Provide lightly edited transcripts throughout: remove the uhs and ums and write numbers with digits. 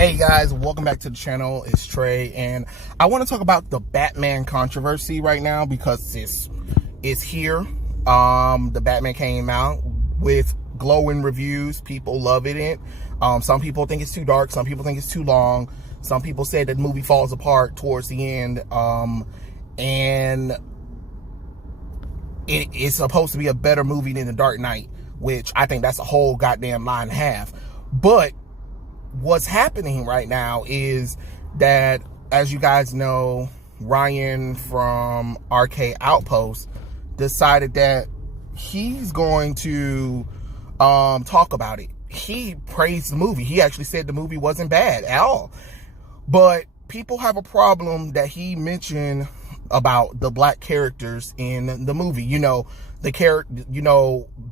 Hey guys, welcome back to the channel. It's Trey, and I want to talk about the Batman controversy right now because it's here. The Batman came out with glowing reviews. People loving it. Some people think it's too dark. Some people think it's too long. Some people said that the movie falls apart towards the end. And it's supposed to be a better movie than The Dark Knight, which I think that's a whole goddamn lie and a half. But what's happening right now is that, as you guys know, Ryan from Arcade Outpost decided that he's going to talk about it. He praised the movie. He actually said the movie wasn't bad at all. But people have a problem that he mentioned about the black characters in the movie.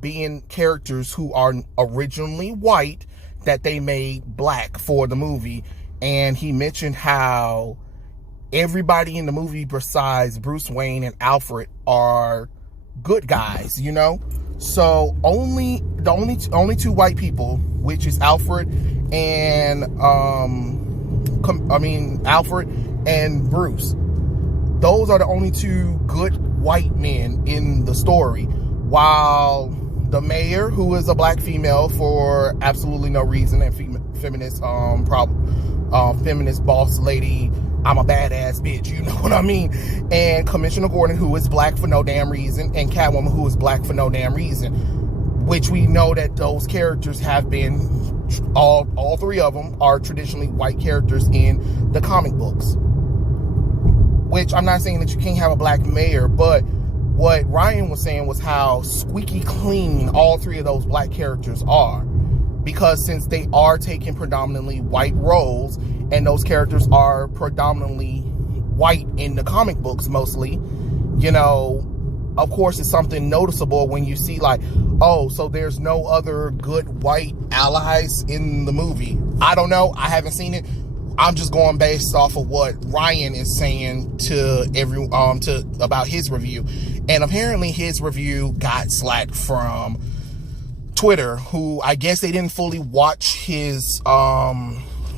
Being characters who are originally white that they made black for the movie. And he mentioned how everybody in the movie besides Bruce Wayne and Alfred are good guys, So the only two white people, which is Alfred and Alfred and Bruce. Those are the only two good white men in the story, while the mayor, who is a black female for absolutely no reason, and feminist feminist boss lady, I'm a badass bitch, you know what I mean? And Commissioner Gordon, who is black for no damn reason, and Catwoman, who is black for no damn reason, which we know that those characters have been, all three of them are traditionally white characters in the comic books. Which I'm not saying that you can't have a black mayor, but what Ryan was saying was how squeaky clean all three of those black characters are. Because since they are taking predominantly white roles, and those characters are predominantly white in the comic books mostly, of course it's something noticeable when you see like, oh, so there's no other good white allies in the movie. I don't know. I haven't seen it. I'm just going based off of what Ryan is saying to about his review. And apparently his review got slacked from Twitter, who I guess they didn't fully watch his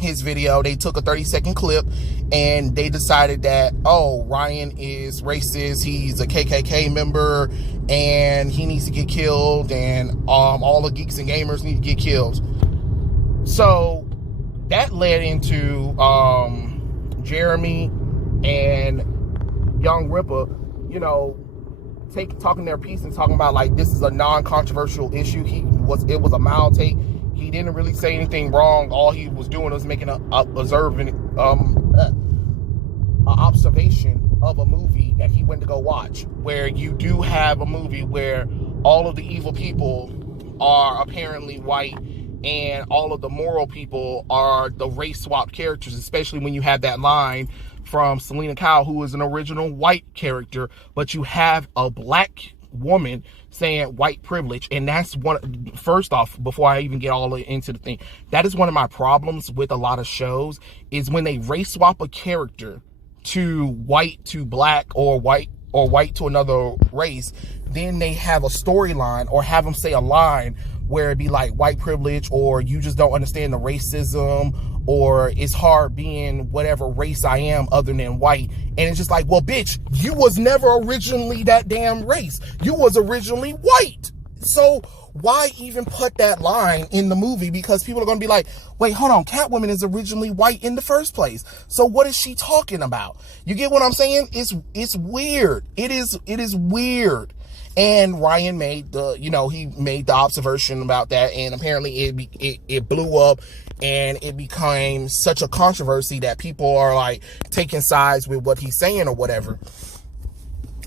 video. They took a 30-second clip and they decided that, oh, Ryan is racist, he's a KKK member, and he needs to get killed, and all the geeks and gamers need to get killed. So that led into Jeremy and Young Ripper, talking their piece and talking about like this is a non-controversial issue. It was a mild take. He didn't really say anything wrong. All he was doing was making an observation of a movie that he went to go watch, where you do have a movie where all of the evil people are apparently white and all of the moral people are the race swapped characters, especially when you have that line from Selena Kyle, who is an original white character, but you have a black woman saying white privilege. And that's first off, before I even get all into the thing, that is one of my problems with a lot of shows, is when they race swap a character to white to black, or white to another race, then they have a storyline or have them say a line where it be like white privilege, or you just don't understand the racism, or it's hard being whatever race I am other than white. And it's just like, well, bitch, you was never originally that damn race. You was originally white. So why even put that line in the movie? Because people are going to be like, wait, hold on, Catwoman is originally white in the first place. So what is she talking about? You get what I'm saying? It's weird. It is weird. And Ryan made the observation about that, and apparently it blew up, and it became such a controversy that people are like taking sides with what he's saying or whatever.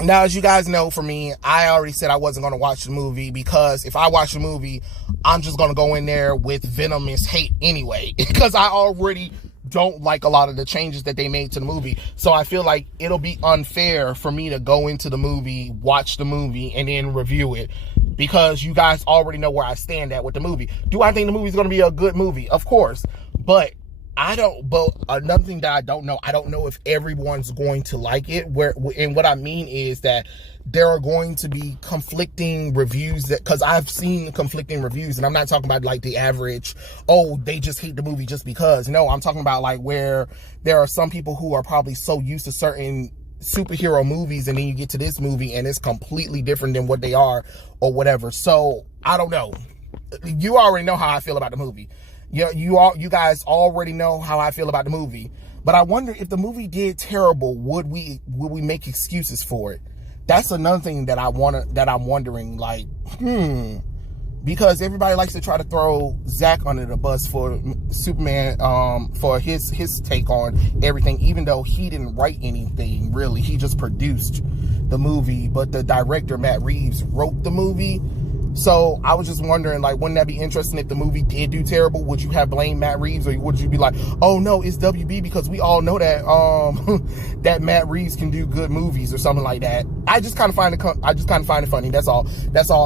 Now, as you guys know, for me, I already said I wasn't going to watch the movie, because if I watch the movie, I'm just going to go in there with venomous hate anyway, because I already don't like a lot of the changes that they made to the movie. So I feel like it'll be unfair for me to go into the movie, watch the movie, and then review it, because you guys already know where I stand at with the movie. Do I think the movie's going to be a good movie? Of course. But I don't, but another thing that I don't know if everyone's going to like it. And what I mean is that there are going to be conflicting reviews, because I've seen conflicting reviews, and I'm not talking about like the average, oh, they just hate the movie just because. No, I'm talking about like where there are some people who are probably so used to certain superhero movies, and then you get to this movie and it's completely different than what they are or whatever. So I don't know. You already know how I feel about the movie. You guys already know how I feel about the movie. But I wonder, if the movie did terrible, would we make excuses for it? That's another thing that I'm wondering, like, because everybody likes to try to throw Zack under the bus for Superman, for his take on everything, even though he didn't write anything really. He just produced the movie, but the director, Matt Reeves, wrote the movie. So I was just wondering, like, wouldn't that be interesting if the movie did do terrible? Would you have blamed Matt Reeves, or would you be like, oh no, it's WB, because we all know that that Matt Reeves can do good movies or something like that? I just kind of find it funny. That's all.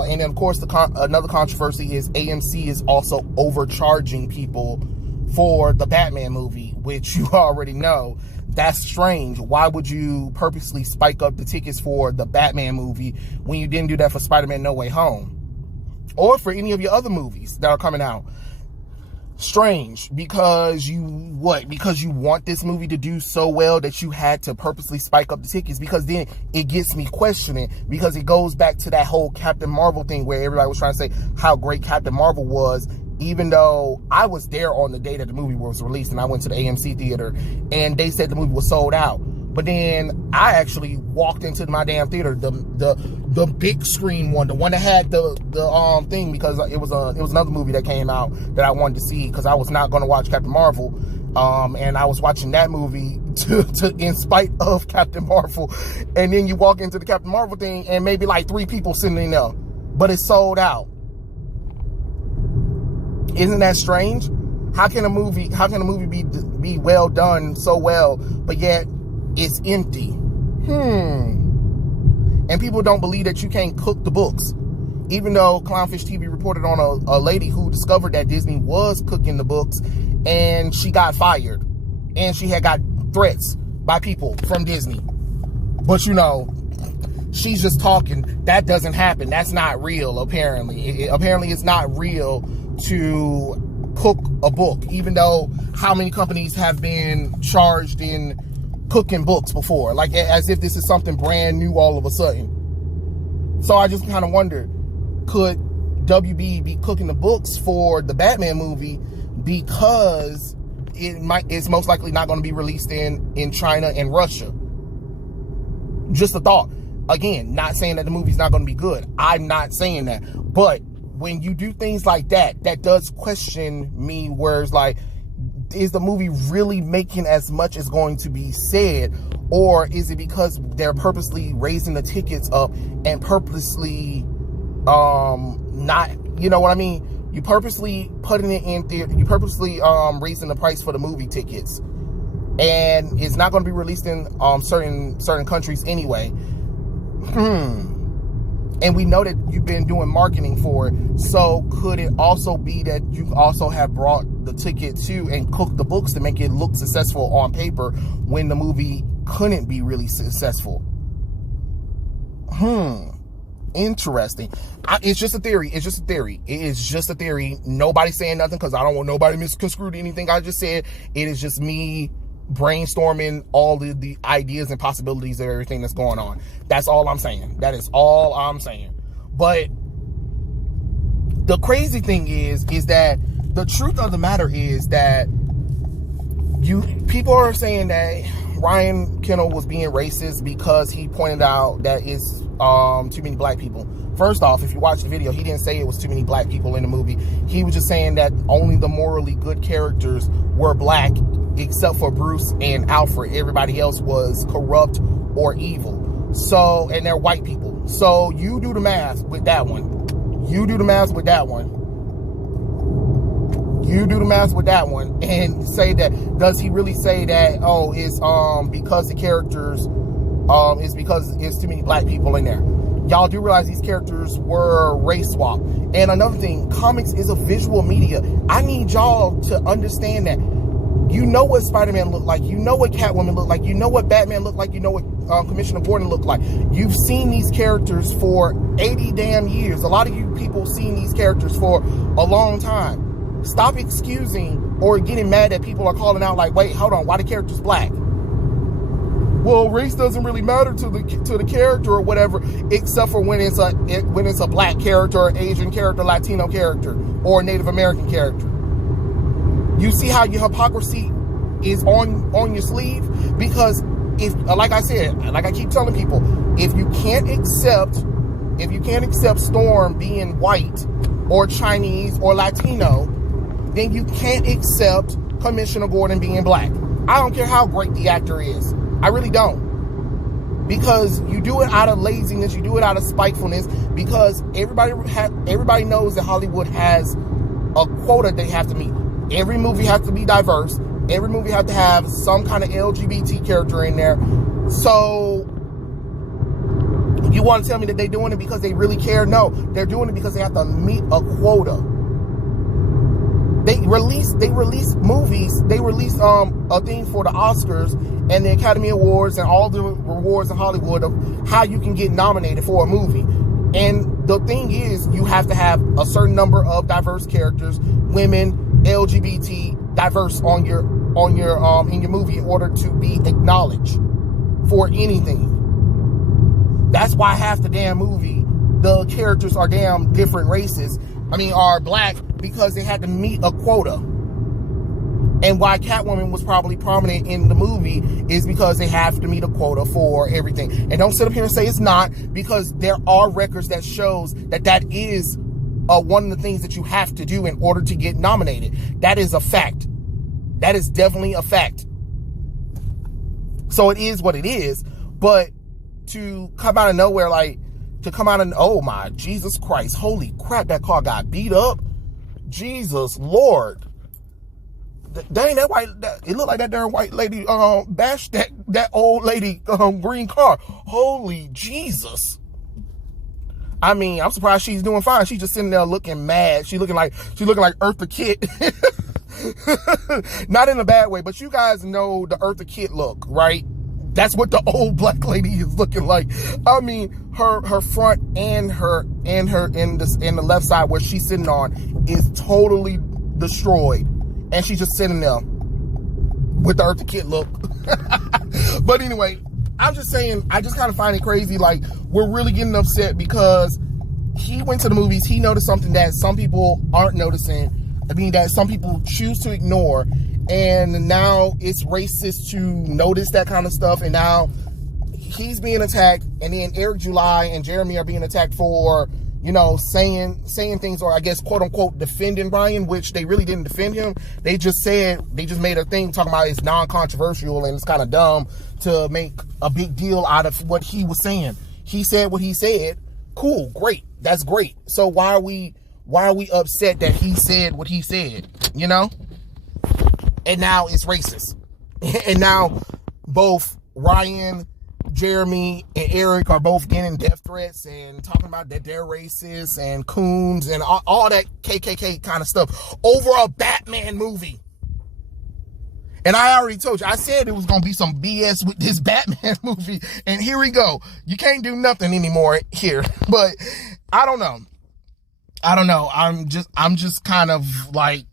And then of course another controversy is AMC is also overcharging people for the Batman movie, which you already know. That's strange. Why would you purposely spike up the tickets for the Batman movie when you didn't do that for Spider-Man No Way Home? Or for any of your other movies that are coming out? Strange. Because you want this movie to do so well that you had to purposely spike up the tickets? Because then it gets me questioning, because it goes back to that whole Captain Marvel thing where everybody was trying to say how great Captain Marvel was, even though I was there on the day that the movie was released, and I went to the AMC theater and they said the movie was sold out. But then I actually walked into my damn theater, the big screen one, the one that had the thing, because it was another movie that came out that I wanted to see, because I was not going to watch Captain Marvel, and I was watching that movie to in spite of Captain Marvel. And then you walk into the Captain Marvel thing and maybe like 3 people sitting in there, but it's sold out. Isn't that strange? How can a movie be well done, so well, but yet it's empty? And people don't believe that you can't cook the books, even though Clownfish TV reported on a lady who discovered that Disney was cooking the books, and she got fired, and she had got threats by people from Disney. But she's just talking. That doesn't happen. That's not real, apparently. Apparently it's not real to cook a book, even though how many companies have been charged in cooking books before, like as if this is something brand new all of a sudden. So I just kind of wondered, could WB be cooking the books for the Batman movie because it's most likely not going to be released in China and Russia? Just a thought. Again, not saying that the movie's not going to be good. I'm not saying that. But when you do things like that, that does question me, where it's like, is the movie really making as much as going to be said? Or is it because they're purposely raising the tickets up and purposely not, you know what I mean? You purposely putting it in theater, you purposely raising the price for the movie tickets, and it's not going to be released in certain countries anyway. And we know that you've been doing marketing for it. So could it also be that you also have brought the ticket to and cooked the books to make it look successful on paper when the movie couldn't be really successful? Interesting. It's just a theory. It is just a theory. Nobody's saying nothing, because I don't want nobody misconstrued anything I just said. It is just me brainstorming all the ideas and possibilities of everything that's going on. That's all I'm saying. That is all I'm saying. But the crazy thing is that the truth of the matter is that people are saying that Ryan Kendall was being racist because he pointed out that it's too many black people. First off, if you watch the video, he didn't say it was too many black people in the movie. He was just saying that only the morally good characters were black, except for Bruce and Alfred. Everybody else was corrupt or evil. So, and they're white people. So you do the math with that one. And say that, does he really say that, oh, it's because the characters, it's because it's too many black people in there? Y'all do realize these characters were race swapped. And another thing, comics is a visual media. I need y'all to understand that You know what Spider-Man looked like. You know what Catwoman looked like. You know what Batman looked like. You know what Commissioner Gordon looked like. You've seen these characters for 80 damn years. A lot of you people seen these characters for a long time. Stop excusing or getting mad that people are calling out like, wait, hold on, why the character's black? Well, race doesn't really matter to the character or whatever, except for when it's a black character, or Asian character, Latino character, or Native American character. You see how your hypocrisy is on your sleeve? Because if, like I said, like I keep telling people, if you can't accept Storm being white or Chinese or Latino, then you can't accept Commissioner Gordon being black. I don't care how great the actor is. I really don't. Because you do it out of laziness, you do it out of spitefulness, because everybody knows that Hollywood has a quota they have to meet. Every movie has to be diverse. Every movie has to have some kind of LGBT character in there. So you want to tell me that they're doing it because they really care? No, they're doing it because they have to meet a quota. They release movies. They release a thing for the Oscars and the Academy Awards and all the rewards in Hollywood of how you can get nominated for a movie. And the thing is, you have to have a certain number of diverse characters, women, LGBT, diverse in your movie in order to be acknowledged for anything. That's why half the damn movie, the characters are damn different races. Are black, because they had to meet a quota. And why Catwoman was probably prominent in the movie is because they have to meet a quota for everything. And don't sit up here and say it's not, because there are records that shows that is one of the things that you have to do in order to get nominated. That is a fact. That is definitely a fact. So it is what it is. But to come out of nowhere, oh my Jesus Christ, holy crap, that car got beat up. Jesus Lord. Dang, it looked like that darn white lady bashed that old lady green car. Holy Jesus. I'm surprised she's doing fine. She's just sitting there looking mad. She's looking like Eartha Kitt. Not in a bad way, but you guys know the Eartha Kitt look, right? That's what the old black lady is looking like. Her front and her in the left side where she's sitting on is totally destroyed, and she's just sitting there with the Eartha Kitt look. But anyway, I'm just saying, I just kind of find it crazy. Like, we're really getting upset because he went to the movies. He noticed something that some people aren't noticing. That some people choose to ignore. And now it's racist to notice that kind of stuff. And now he's being attacked. And then Eric July and Jeremy are being attacked for, saying things, or I guess, quote unquote, defending Brian, which they really didn't defend him. They just made a thing talking about it's non-controversial and it's kind of dumb to make a big deal out of what he was saying. He said what he said. Cool, great. That's great. So why are we upset that he said what he said? And now it's racist. And now both Ryan, Jeremy, and Eric are both getting death threats and talking about that they're racist and coons and all that KKK kind of stuff over a Batman movie. And I already told you, I said it was going to be some BS with this Batman movie. And here we go. You can't do nothing anymore here. But I don't know. I'm just kind of like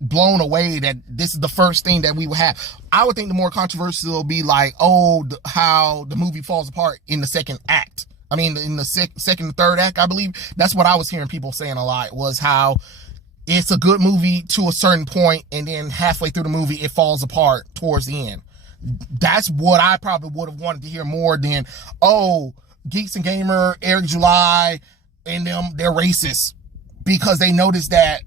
blown away that this is the first thing that we would have. I would think the more controversial will be like, how the movie falls apart in the second act. In the second and third act, I believe. That's what I was hearing people saying a lot, was how it's a good movie to a certain point, and then halfway through the movie, it falls apart towards the end. That's what I probably would have wanted to hear more than, Geeks and Gamer, Eric July, and them, they're racist because they noticed that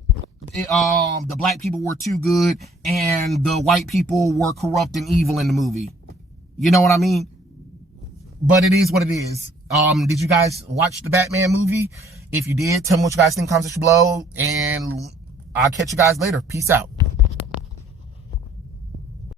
the black people were too good and the white people were corrupt and evil in the movie. You know what I mean? But it is what it is. Did you guys watch the Batman movie? If you did, tell me what you guys think in the comments below, and I'll catch you guys later. Peace out.